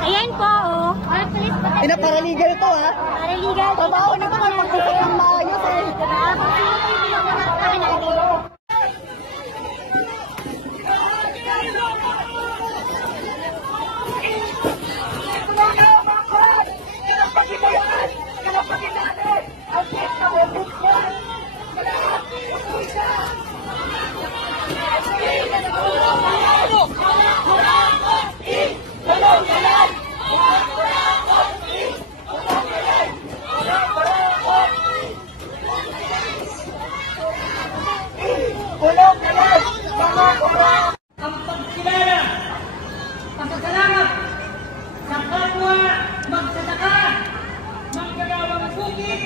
Ayan po, oh. Paralegal to, ha? Paralegal. Trabaho na naman mag-usap ng maayos, eh. Ang pagkilala, pasasalamat sa kapwa magsasaka, manggagawang bukid,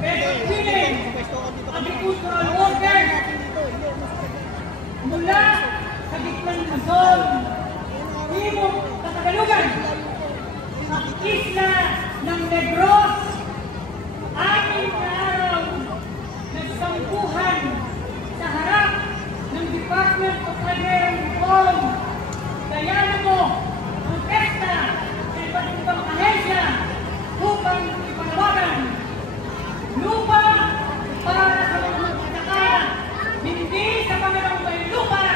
peasant women, agricultural workers, mula sa gitnang Luzon, Timog Katagalugan, sa isla ng Negros, anim na araw nagsampuhan sa harap ng Department of Agrarian Reform, Dialogo, protesta sa iba't ibang ahensya upang ipanawagan lupa para sa mga magsasaka, hindi sa kanilang may lupa,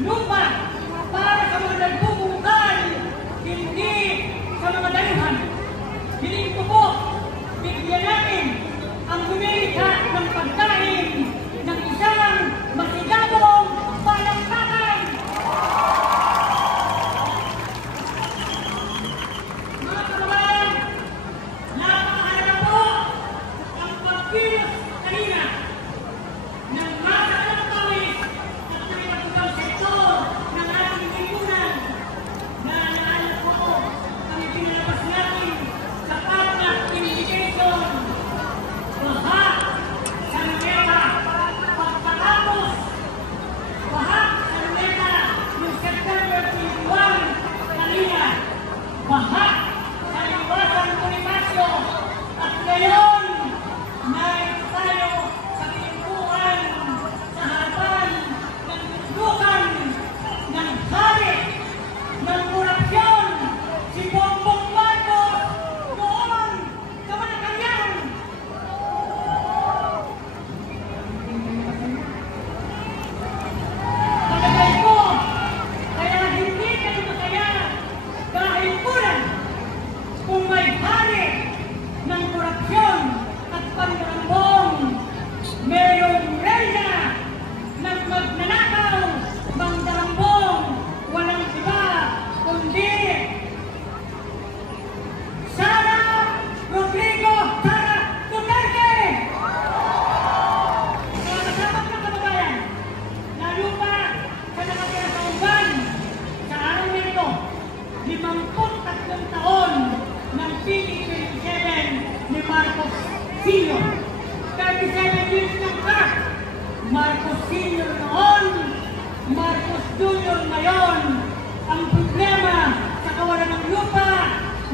lupa para sa mga nagbubungkal, hindi sa mga dayuhan. Hiling ko po, bigyan natin ang humilikha ng pagkain ng isang masigabong palakpakan. Mga kababayan, napakahalaga po ang pagpilos kanina ng masa ng pawis at pinagpugang sektor ng ating lipunan. Naalala po ang ipinalabas natin sa Padlock Communication. Baha sa Luneta, pagkatapos baha sa Luneta noong September 21 kanina, baha sa Liwasan Bonifacio, at ngayon narito tayo sa pintuan sa harapan ng tuslukan ng hari ng korupsyon, si Bongbong Marcos noon sa Malacanang. Palagay ko, kaya hindi kayo masaya dahil kulang kung may hari ng korupsyon at pandarambong, merong reyna ng magnanakaw, mandarambong, walang iba kundi Sara Rodrigo Sara Duterte! Mga kasama ng kababayan, lalo pa sa nakatira sa uban, sa araw na ito, 53 taon ng PG-27 ni Marcos Sr. 37 years ng crack. Marcos Sr. noon, Marcos Jr. ngayon. Ang problema sa kawalan ng lupa,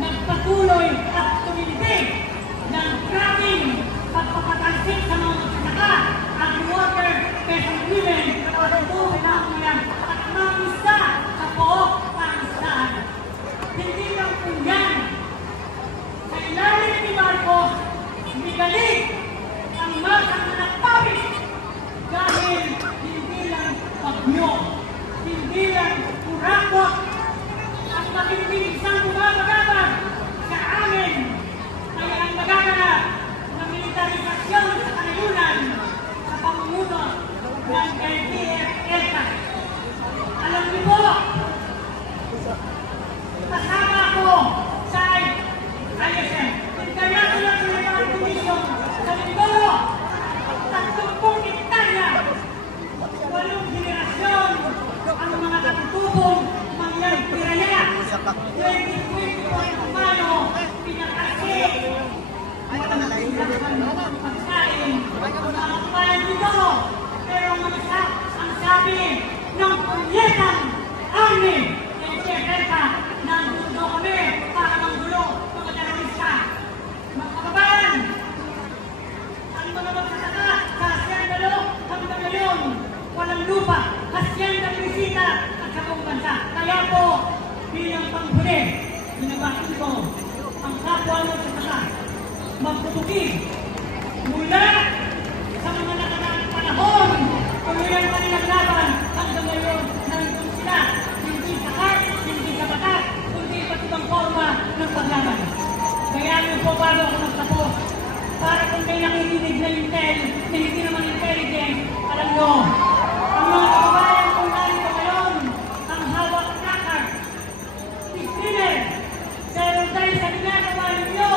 nagpatuloy at tumitig ng cracking, pagpapatalsik sa mga magsasaka, agri-worker, peasant women, patuloy na ang yan, at mamisa sa pook pangsahan. Hindi lang po yan. Sa ilalim ni Marcos, migalig ang masang nagpawis dahil hindi lang pagyo, hindi lang kurakot at makinig isang bumabagabag sa amin. Kaya ang magaganap ng militarisasyon sa kanayunan sa pamumuno ng LTF-ELTA. Alam niyo po, kasama ako sa ISM, International Military Commission sa Mindoro, 30 hektarya, 8 henerasyon ang mga katutubong mangyagpiraya. 2024 Mayo, pinakasi ang pagkain mga kabayan dito. Pero ang sabi ng punyetang army ng Sierra, nandito kami para manggulo mga terorista. Mga kababayan, panghuli, binabati ko ang kapwa magsasaka, magtutugig mula sa mga nakaraang panahon, tuloy ang kanilang laban hanggang ngayon nandun sila, hindi sa heart, hindi sa batas, kundi iba't ibang forma ng paglaban. Kaya niyo po bago ako nagtapos, para kung may nakikinig na intel na hindi naman intelligent, alam nyo, ang mga kababayan kung narito ngayon, ang hawak nakar, screamer, pero dahil sa ginagawa ninyo,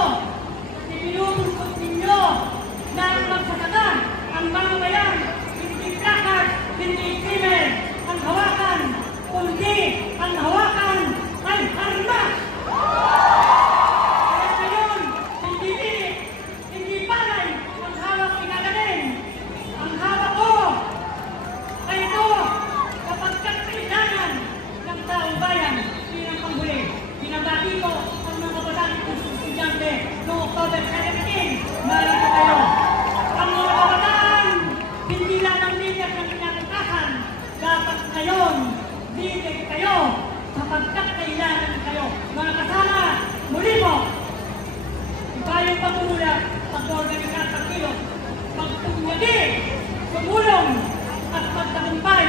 ipinutungkot ninyo na ang magsasaka, ang mamamayan, hindi nakar, hindi screamer, ang hawakan, kundi ang hawakan ay armas. October 17, marito kayo. Ang mga kabataan, hindi lang ang leader ng kinabukasan. Dapat ngayon, leader kayo sapagkat kailangan kayo. Mga kasama, muli mo, tayong pagmumula, pag-organisa at pagkilos, magtunyagi, tumulong at magtagumpay,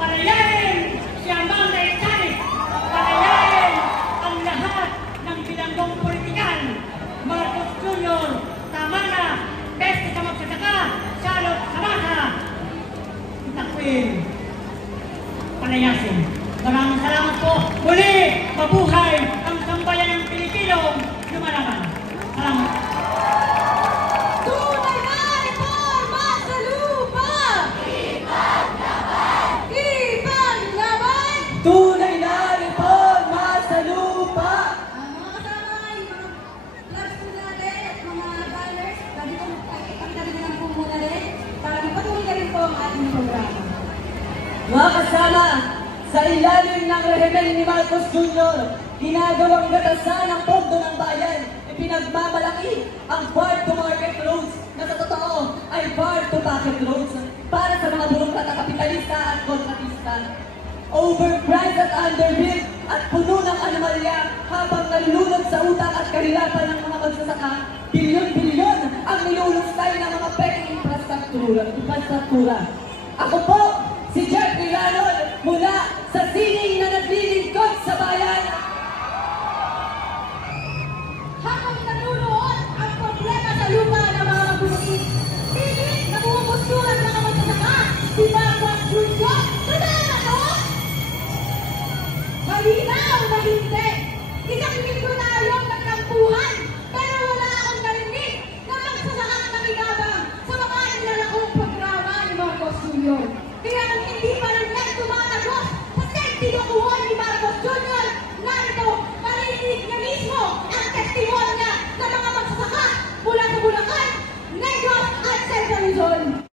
palayain si Amanda Echanic, palayain ang lahat ng bilanggong politikal. Marcos Jr., tama na, best sa magsasaka, Charlotte Samasa, itakwin, palayasin. Maraming salamat po. Muli, mabuhay ang sambayan ng Pilipinong lumalaban. Salamat. Tunay na reforma sa lupa! Ipaglaban! Ipaglaban! Tunay na reforma sa lupa! Mga kasama, yung mga vlogs po natin at mga banners, sabi ko, ipakita rin lang po muna rin para mapatuloy na rin po ang ating programa. Mga kasama, sa ilalim ng rehimen ni Marcos Jr., ginagawang gatasan ng pondo ng bayan, ipinagmamalaki ang farm-to-market roads na sa totoo ay farm-to-pocket roads para sa mga burokrata, kapitalista at kontratista. Overpriced at underbuilt at puno ng anomalya habang nalulunod sa utang at kahirapan ng mga magsasaka, bilyon-bilyon ang nilulustay ng mga peking infrastruktura. Ako po, si Jeffrey Ranol, mula sa sining na naglilingkod sa bayan. Habang nanunood ang problema sa lupa ng mga magbubukid, pilit na bumubustulan ng mga magsasaka, si Marcos Jr. Totoo na to? Malinaw na hindi! Isang minuto na